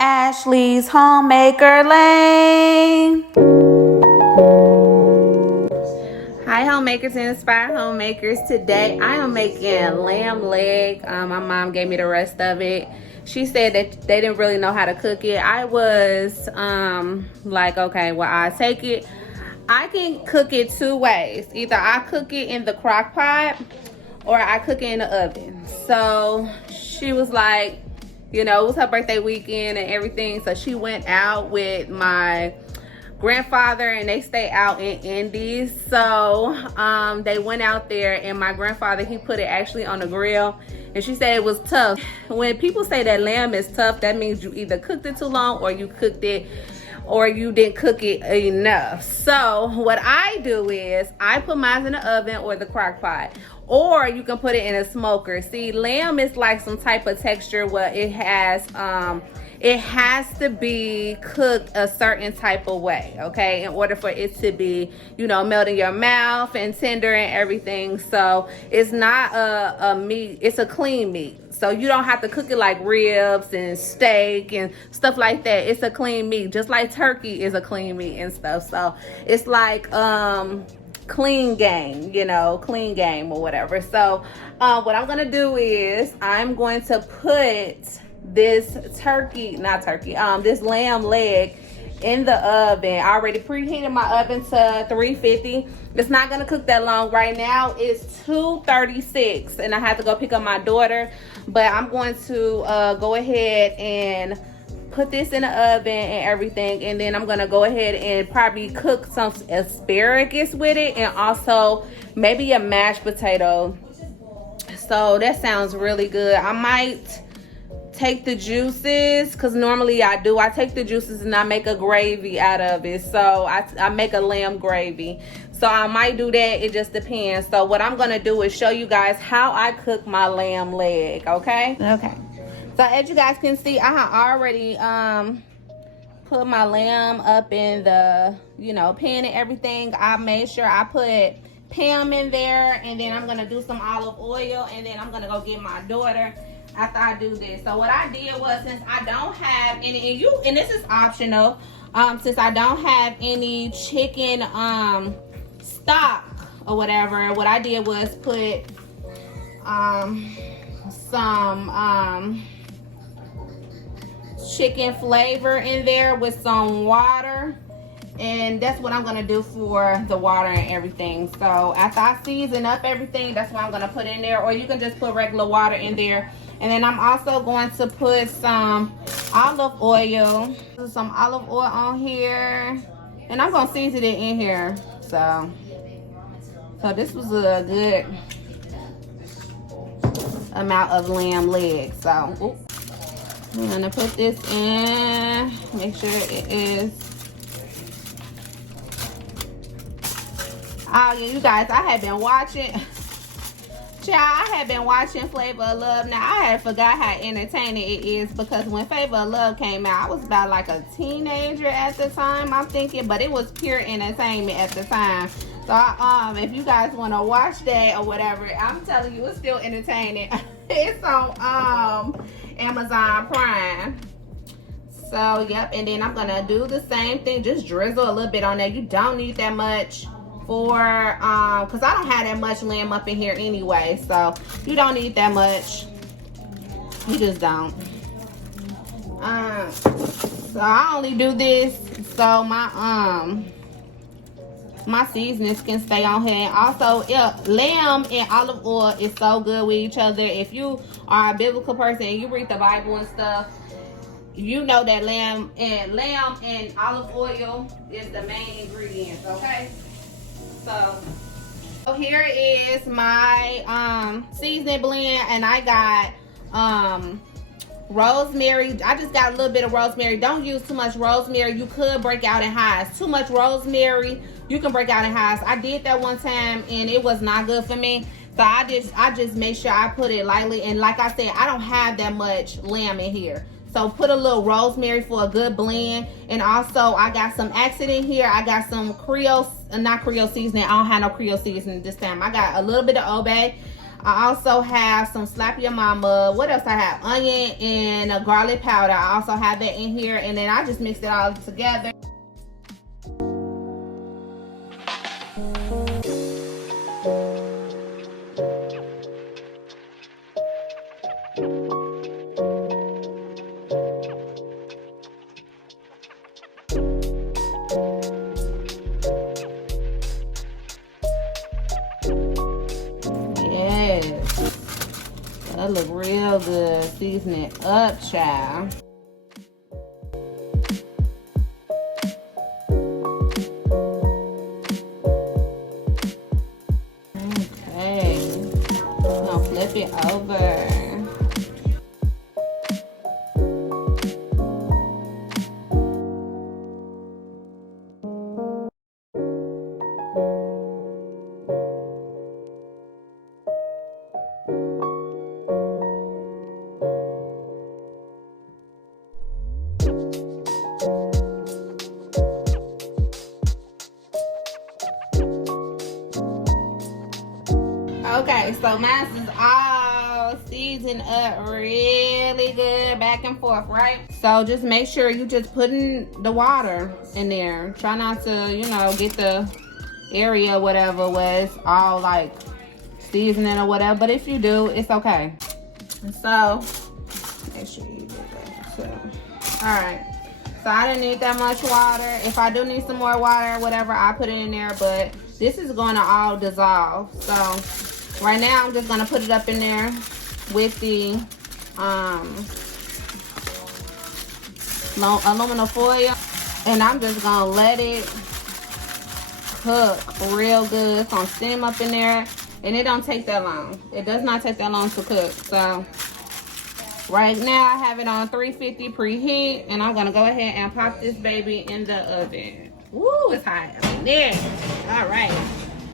Ashley's Homemaker Lane. Hi homemakers and inspired homemakers. Today I am making lamb leg. My mom gave me the rest of it. She said that they didn't really know how to cook it. I was like, okay, well, I take it. I can cook it two ways. Either I cook it in the crock pot or I cook it in the oven. So she was like, you know, it was her birthday weekend and everything. So she went out with my grandfather and they stay out in Indies. So they went out there and my grandfather, he put it actually on the grill. And she said it was tough. When people say that lamb is tough, that means you either cooked it too long or you cooked it or you didn't cook it enough. So what I do is I put mine in the oven or the crock pot, or you can put it in a smoker. See, lamb is like some type of texture where it has to be cooked a certain type of way, okay, in order for it to be, you know, melt in your mouth and tender and everything. So it's not a meat, it's a clean meat. So you don't have to cook it like ribs and steak and stuff like that. It's a clean meat, just like turkey is a clean meat and stuff. So it's like clean game, you know, clean game or whatever. So what I'm gonna do is I'm going to put this this lamb leg in the oven. I already preheated my oven to 350. It's not gonna cook that long. Right now it's 2:36 and I have to go pick up my daughter, but I'm going to go ahead and put this in the oven and everything, and then I'm gonna go ahead and probably cook some asparagus with it and also maybe a mashed potato. So that sounds really good. I might take the juices, because normally I take the juices and I make a gravy out of it. So I make a lamb gravy. So I might do that. It just depends. So what I'm gonna do is show you guys how I cook my lamb leg. Okay. So as you guys can see, I have already put my lamb up in the, you know, pan and everything. I made sure I put Pam in there, and then I'm gonna do some olive oil, and then I'm gonna go get my daughter after I do this. So what I did was, since I don't have any, and this is optional, since I don't have any chicken stock or whatever, what I did was put some chicken flavor in there with some water, and that's what I'm gonna do for the water and everything. So after I season up everything, that's what I'm gonna put in there, or you can just put regular water in there. And then I'm also going to put some olive oil on here, and I'm gonna season it in here. So this was a good amount of lamb leg. So I'm gonna put this in, make sure it is. Oh yeah, you guys, I have been watching. Child, I had been watching Flavor of Love. Now, I had forgot how entertaining it is, because when Flavor of Love came out, I was about like a teenager at the time, I'm thinking, but it was pure entertainment at the time. So, if you guys want to watch that or whatever, I'm telling you, it's still entertaining. It's on Amazon Prime. So, yep, and then I'm going to do the same thing, just drizzle a little bit on there. You don't need that much for because I don't have that much lamb up in here anyway, so you don't need that much. You just don't. So I only do this so my my seasonings can stay on here. And also, lamb and olive oil is so good with each other. If you are a biblical person and you read the Bible and stuff, you know that lamb and olive oil is the main ingredients. Okay. So here is my seasoning blend, and I got rosemary. I just got a little bit of rosemary. Don't use too much rosemary. You could break out in hives. Too much rosemary, you can break out in hives. I did that one time and it was not good for me. So I just make sure I put it lightly. And like I said, I don't have that much lamb in here. So put a little rosemary for a good blend. And also I got some accent in here. I got some Creole, not Creole seasoning. I don't have no Creole seasoning this time. I got a little bit of Old Bay. I also have some Slap Your Mama. What else I have? Onion and a garlic powder. I also have that in here. And then I just mixed it all together. That look real good. Season it up, child. Okay. Now flip it over. Okay, so mine is all seasoned up really good back and forth, right? So just make sure you just putting the water in there. Try not to, you know, get the area whatever where it's all like seasoning or whatever. But if you do, it's okay. So make sure you do that too. All right. So I didn't need that much water. If I do need some more water or whatever, I put it in there. But this is going to all dissolve. So right now, I'm just going to put it up in there with the aluminum foil. And I'm just going to let it cook real good. It's going to steam up in there. And it don't take that long. It does not take that long to cook. So right now, I have it on 350 preheat. And I'm going to go ahead and pop this baby in the oven. Woo, it's hot in there. All right.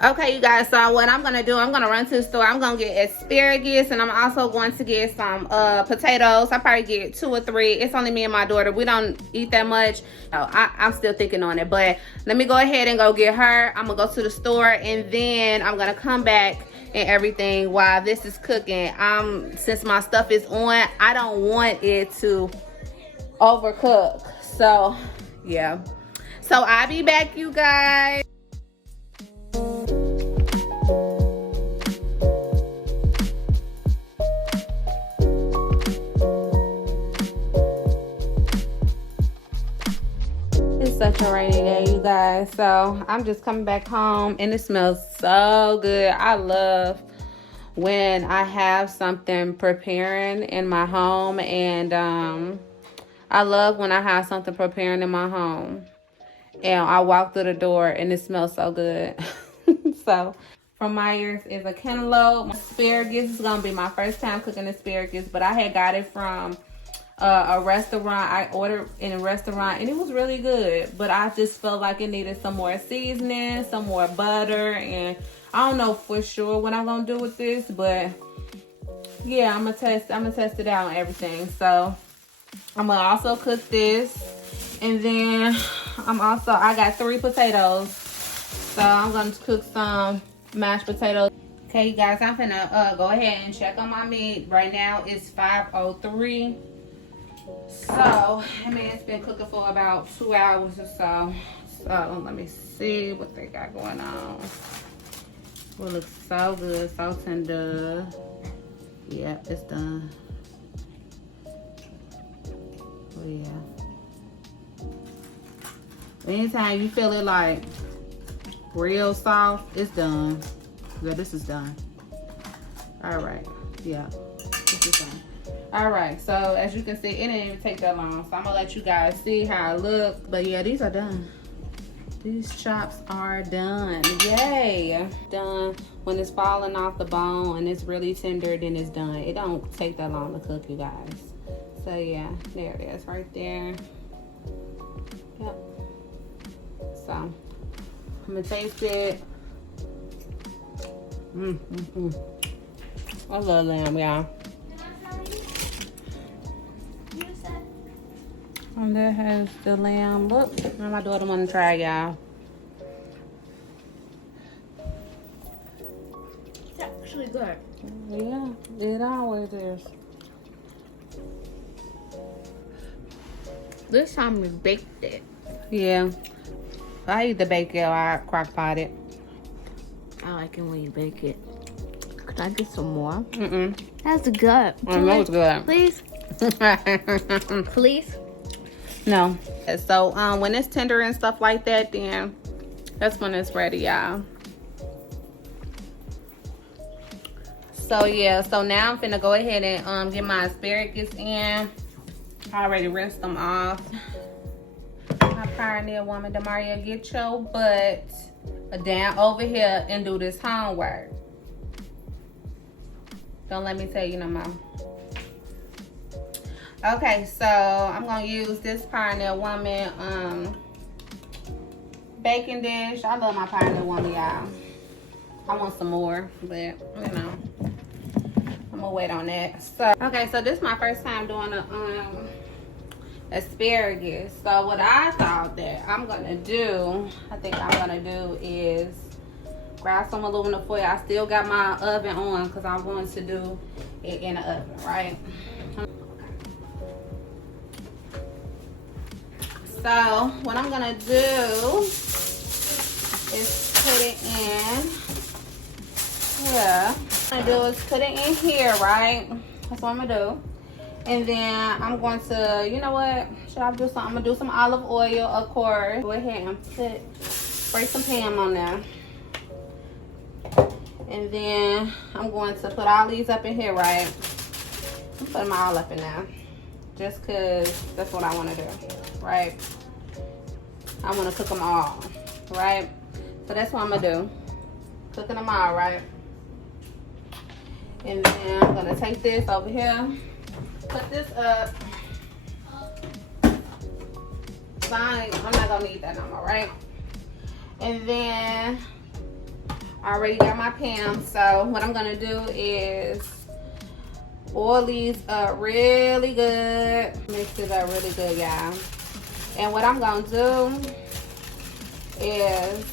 Okay, you guys, so what I'm gonna do, I'm gonna run to the store. I'm gonna get asparagus, and I'm also going to get some potatoes. I probably get 2 or 3. It's only me and my daughter. We don't eat that much. No, I'm still thinking on it, but let me go ahead and go get her. I'm gonna go to the store, and then I'm gonna come back and everything while this is cooking. Since my stuff is on, I don't want it to overcook. So yeah, so I'll be back, you guys. It's such a rainy day, you guys. So I'm just coming back home, and it smells so good. I love when I have something preparing in my home, and I love when I have something preparing in my home and I walk through the door and it smells so good. So from Myers is a cantaloupe. Asparagus is gonna be my first time cooking asparagus, but I had got it from a restaurant. I ordered in a restaurant and it was really good, but I just felt like it needed some more seasoning, some more butter, and I don't know for sure what I'm gonna do with this, but yeah, I'm gonna test it out and everything. So I'm gonna also cook this, and then I got 3 potatoes, so I'm gonna cook some mashed potatoes. Okay, you guys, I'm gonna go ahead and check on my meat. Right now it's 5:03. So, I mean, it's been cooking for about 2 hours or so. So, let me see what they got going on. It looks so good, so tender. Yeah, it's done. Oh, yeah. Anytime you feel it like real soft, it's done. Yeah, this is done. All right. Yeah, this is done. All right, so as you can see, it didn't even take that long. So I'm gonna let you guys see how it look. But yeah, these are done. These chops are done. Yay! Done. When it's falling off the bone and it's really tender, then it's done. It don't take that long to cook, you guys. So yeah, there it is right there. Yep. So I'm gonna taste it. I love lamb, y'all. And there has the lamb. Look, now my daughter wanna try, y'all. It's actually good. Yeah, it always is. This time we baked it. Yeah. I either bake it or I crock pot it. I like it when you bake it. Could I get some more? Mm-mm. That's good. I know it's good. Please? Please? No. So when it's tender and stuff like that, then that's when it's ready, y'all. So yeah, so now I'm finna go ahead and get my asparagus in. I already rinsed them off. My pioneer woman, Demaria, get your butt down over here and do this homework. Don't let me tell you no more. Okay, so I'm gonna use this Pioneer Woman baking dish. I love my Pioneer Woman, y'all. I want some more, but you know, I'm gonna wait on that. So okay, so this is my first time doing a asparagus. So what I thought that I'm gonna do, is grab some aluminum foil. I still got my oven on because I wanted to do it in the oven, right? So what I'm gonna do is put it in here. What I'm gonna do is put it in here, right? That's what I'm gonna do. And then I'm going to, you know what? Should I do something? I'm gonna do some olive oil, of course. Go ahead and spray some Pam on there. And then I'm going to put all these up in here, right? I'm putting them all up in there. Just cause that's what I wanna do, right? I wanna cook them all, right? So that's what I'm gonna do. Cooking them all, right? And then I'm gonna take this over here, put this up. Fine, I'm not gonna need that no more, right? And then I already got my Pam, so what I'm gonna do is oil these up really good. Mix it up really good, y'all. And what I'm gonna do is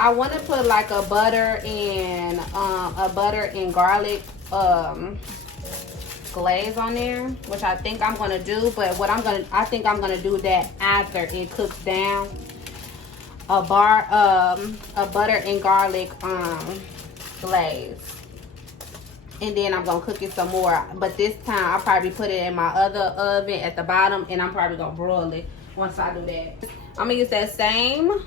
I want to put like a butter and garlic glaze on there, which I think I'm gonna do. But I think I'm gonna do that after it cooks down. A butter and garlic glaze. And then I'm gonna cook it some more, but this time I'll probably put it in my other oven at the bottom, and I'm probably gonna broil it once I do that. I'm gonna use that same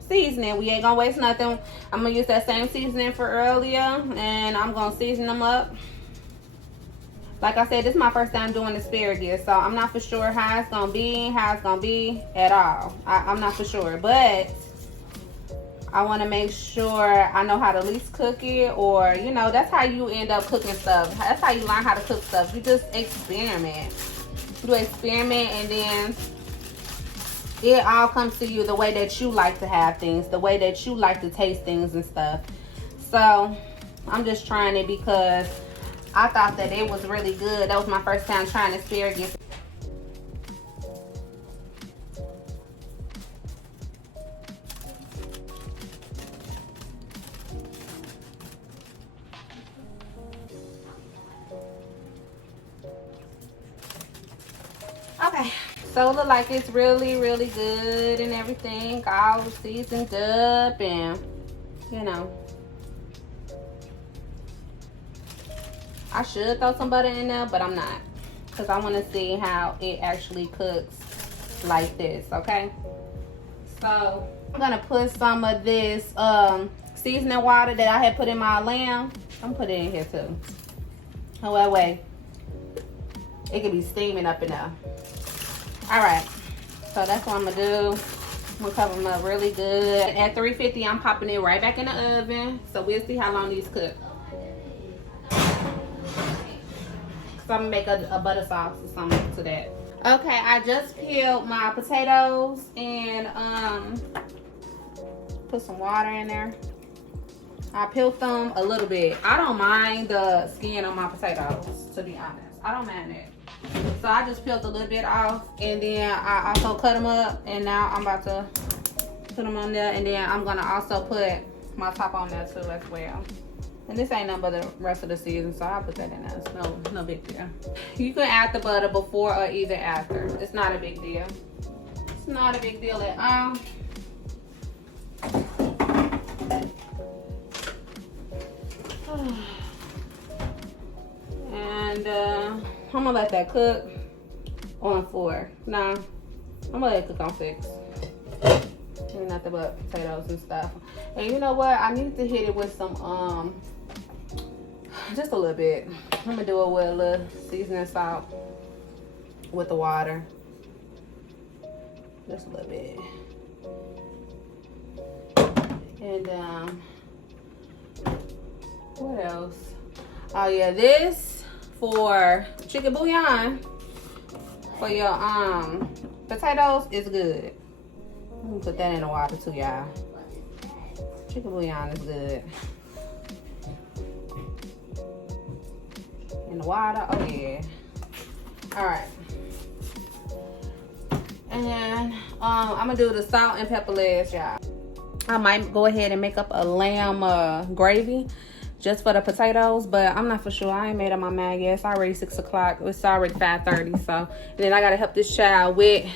seasoning. We ain't gonna waste nothing. I'm gonna use that same seasoning for earlier, and I'm gonna season them up. Like I said, this is my first time doing asparagus, so I'm not for sure how it's gonna be at all. I'm not for sure, but I want to make sure I know how to at least cook it, or you know, that's how you end up cooking stuff. That's how you learn how to cook stuff. You just experiment. You experiment, and then it all comes to you the way that you like to have things, the way that you like to taste things and stuff. So I'm just trying it because I thought that it was really good. That was my first time trying asparagus. Okay, so it look like it's really, really good and everything, all seasoned up, and you know, I should throw some butter in there, but I'm not, because I want to see how it actually cooks like this. Okay, so I'm gonna put some of this seasoning water that I had put in my lamb. I'm put it in here too. Oh, that way it could be steaming up in there. All right, so that's what I'm gonna do. I'm gonna cover them up really good. At 350, I'm popping it right back in the oven. So we'll see how long these cook. So I'm gonna make a butter sauce or something to that. Okay, I just peeled my potatoes and put some water in there. I peeled them a little bit. I don't mind the skin on my potatoes, to be honest. I don't mind it. So I just peeled a little bit off, and then I also cut them up, and now I'm about to put them on there, and then I'm gonna also put my top on there too as well. And this ain't nothing but the rest of the season, so I'll put that in there. It's no big deal. You can add the butter before or either after. It's not a big deal. It's not a big deal at all. And I'm gonna let that cook on 4. Nah, I'm gonna let it cook on 6. Ain't nothing but potatoes and stuff. And you know what? I need to hit it with some just a little bit. I'm gonna do it with a little seasoning salt with the water. Just a little bit. And what else? Oh yeah, this for chicken bouillon for your potatoes is good. Let me put that in the water too, y'all. Chicken bouillon is good. In the water, oh yeah. All right. And I'm gonna do the salt and pepper legs, y'all. I might go ahead and make up a lamb gravy just for the potatoes, but I'm not for sure. I ain't made up my mind yet. It's already 6 o'clock. It's already 5:30. So, and then I gotta help this child with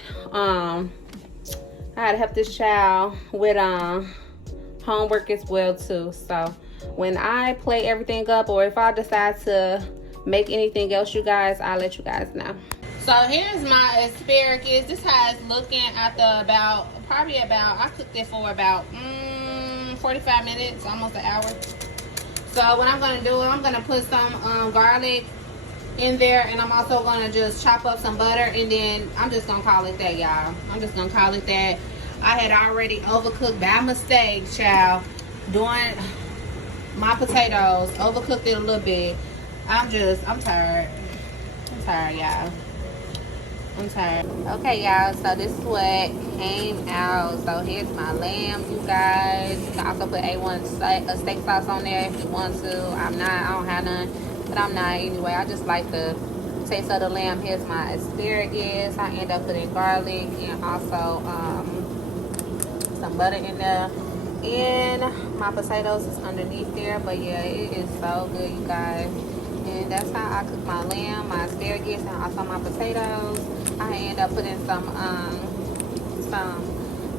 homework as well too. So when I play everything up, or if I decide to make anything else, you guys, I'll let you guys know. So here's my asparagus. This has looking after I cooked it for about 45 minutes, almost an hour. So what I'm gonna do, I'm gonna put some garlic in there, and I'm also gonna just chop up some butter, and then I'm just gonna call it that, y'all. I'm just gonna call it that. I had already overcooked by mistake, child, doing my potatoes. Overcooked it a little bit. I'm tired. I'm tired, y'all. I'm tired. Okay, y'all, so this is what came out. So here's my lamb, you guys. You can also put A1 steak sauce on there if you want to. I don't have none, but I'm not anyway. I just like the taste of the lamb. Here's my asparagus. I end up putting garlic and also some butter in there. And my potatoes is underneath there. But yeah, it is so good, you guys. And that's how I cook my lamb, my asparagus, and also my potatoes. I end up putting some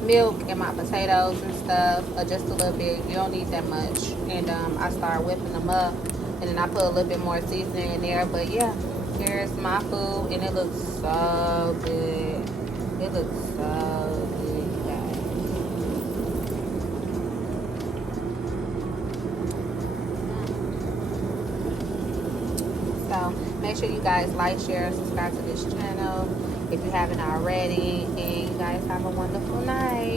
milk in my potatoes and stuff, just a little bit. You don't need that much. And I start whipping them up, and then I put a little bit more seasoning in there. But yeah, here's my food, and it looks so good. It looks so good, you guys. So make sure you guys like, share, and subscribe to this channel if you haven't already. And you guys have a wonderful night.